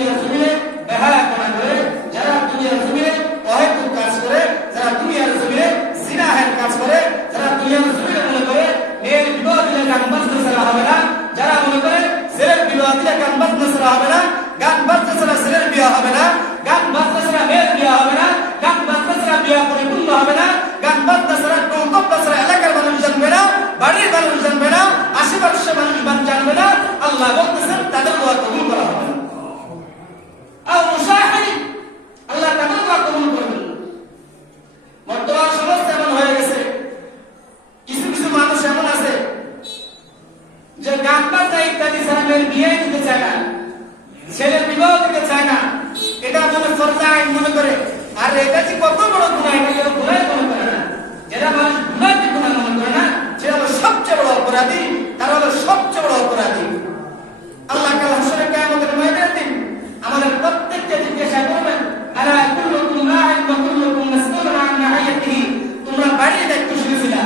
দুনিয়ার জমিনে বেহায়াপনা করে, যারা দুনিয়ার জমিনে অহেতুক কাজ করে, যারা দুনিয়ার জমিনে জিনাহের কাজ করে, যারা দুনিয়ার জমিনে মনে করে মেয়ের বিবাহ দিলে গান বাজনা ছাড়া হবে না, যারা মনে করে ছেলের বিবাহ দিলে গান বাজনা ছাড়া হবে না, গান বাজনা ছাড়া ছেলের বিবাহ হবে না, গান বাজনা ছাড়া মেয়ের বিবাহ হবে না, গান বাজনা ছাড়া বিবাহ পরিপূর্ণ হবে না, গান বাজনা ছাড়া কৌতব্য ছাড়া এলাকার মানুষ জানবে না, বাড়ির মানুষ জানবে না, আশেপাশের মানুষ জানবে না, আল্লাহ বলতেছেন তাদের দোয়া কবুল করা হবে না। আর মুশাহিদ আল্লাহ তাদের দোয়া কবুল করবেন। বর্তমান সমাজ এমন হয়ে গেছে, কিছু কিছু মানুষ এমন আছে যে গান বাজনা ইত্যাদি ছাড়া মেয়ের বিয়ে দিতে চায় না, ছেলের বিবাহ দিতে চায় না, এটা মনে ফরজ আইন মনে করে। আর এটা যে কত বড় গুনাহ, এটা কেউ গুনাহ মনে করে না। যারা মানুষ গুনাহকে গুনাহ মনে করে না, সেটা হলো সবচেয়ে বড় অপরাধী, তারা হলো সবচেয়ে বড় অপরাধী। আল্লাহ কাল হাসরে কিয়ামতের ময়দানে দিন আমাদের প্রত্যেককে জিজ্ঞাসা করবেন, আলা কুল্লুকুম রা'ইন ওয়া কুল্লুকুম মাসউলুন আন রা'ইয়াতিহি। তোমরা বাড়ির দায়িত্বশীল ছিলা,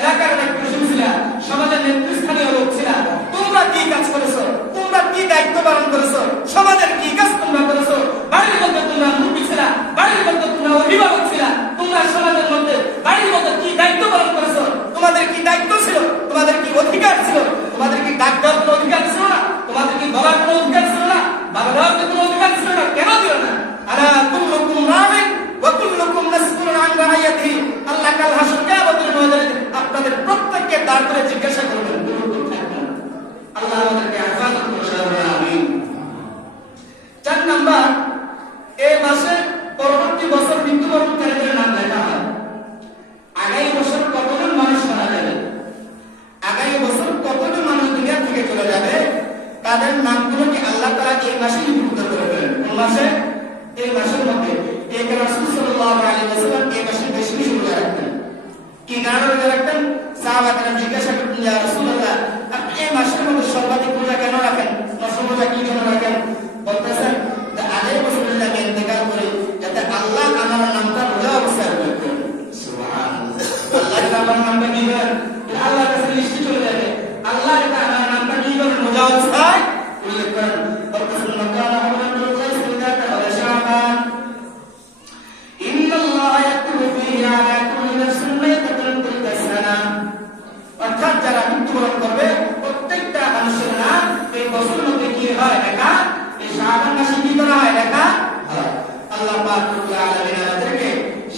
এলাকার দায়িত্বশীল ছিলা, সমাজের নেতৃস্থানীয় লোক ছিলা, তোমরা কি কাজ করেছো, তোমরা কি দায়িত্ব পালন করেছো, সমাজের কি কাজ তোমরা করেছো, বাড়ির মধ্যে তোমরা মুরব্বি ছিলা, বাড়ির মধ্যে তোমরা অভিভাবক ছিলা, তোমরা সমাজের মধ্যে বাড়ির মধ্যে কি দায়িত্ব পালন করেছো, তোমাদের কি দায়িত্ব ছিল, তোমাদের কি অধিকার ছিল, তোমাদের কি ডাক দেওয়ার কোনো অধিকার ছিল না, তোমাদের কি বলার কোনো অধিকার ছিল না, বাধা দেওয়ার কোনো অধিকার ছিল না, কেন দিল না? আলা কুল্লুকুম রা'ইন ওয়া কুল্লুকুম মাসউলুন আন রা'ইয়াতিহি। আল্লাহ কাল হাসরে কিয়ামতের ময়দানে আপনাদের প্রত্যেককে দাঁড় করে জিজ্ঞাসা করবেন, আল্লাহ আমাদেরকে হেফাজত করুন, আমিন। 4 নাম্বার, এই মাসে পরবর্তী বছর মৃত্যুবরণকারীদের নাম লেখা হয়। আগামী বছর কতজন মানুষ মারা যাবে, আগামী বছর কতজন মানুষ দুনিয়া থেকে চলে যাবে, তাদের নামগুলোকে আল্লাহ তাআলা এই মাসে লিপিবদ্ধ করে ফেলেন। কোন মাসে? এই মাসের মধ্যে। এই রাসূল সাল্লাল্লাহু আলাইহি ওয়াসাল্লাম এই মাসে বেশি বেশি রোজা রাখতেন। কি কারণে রোজা রাখতেন? সাহাবারা জিজ্ঞাসা করতেন, ইয়া রাসূলুল্লাহ, আপনি এই মাসের মধ্যে সর্বাধিক রোজা কেন রাখেন, নফল রোজা কি জন্য রাখেন? বলতেছেন যে আগের বছর যদি আমি ইন্তেকাল করি, যাতে আল্লাহ আমার নামটা রোজা অবস্থায় উল্লেখ করেন। সুবহানাল্লাহ। আল্লাহ যদি আমার নামটা কি করেন, আল্লাহর কাছে লিস্টে চলে যাবে, আল্লাহ যদি আমার নামটা কি করেন, রোজা অবস্থায় উল্লেখ করেন। বলতেছেন মাকানা হুমুল গায়স যাতা ওয়া শাবান ইন্নাল্লাহা ইয়াকতুবু ফীহি আলা কুল্লি নাফসিন মা ইয়াতাকাল্লামু তিলকা সানা। অর্থাৎ যারা মৃত্যুবরণ করবে প্রত্যেকটা মানুষের নাম এই বছরের মধ্যে কি হয় লেখা, এই শাবান মাসে কি করা হয় লেখা হয়। আল্লাহ পাক রব্বুল আলামিন আমাদেরকে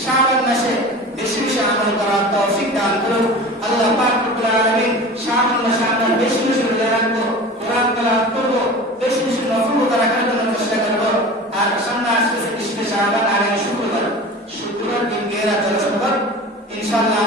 শাবান মাসে বেশি বেশি আমল করার তৌফিক দান করুন। আল্লাহ পাক রব্বুল আলামিন শাবান মাসে আমরা বেশি বেশি রোজা রাখবো, কোরআন তেলাওয়াত করবো, বেশি বেশি নফল রোজা রাখার জন্য চেষ্টা করবো। আর সামনে আসতেছে 20 শাবান, আগামী শুক্রবার দিন গেরা জলসম্পদ ইনশাআল্লাহ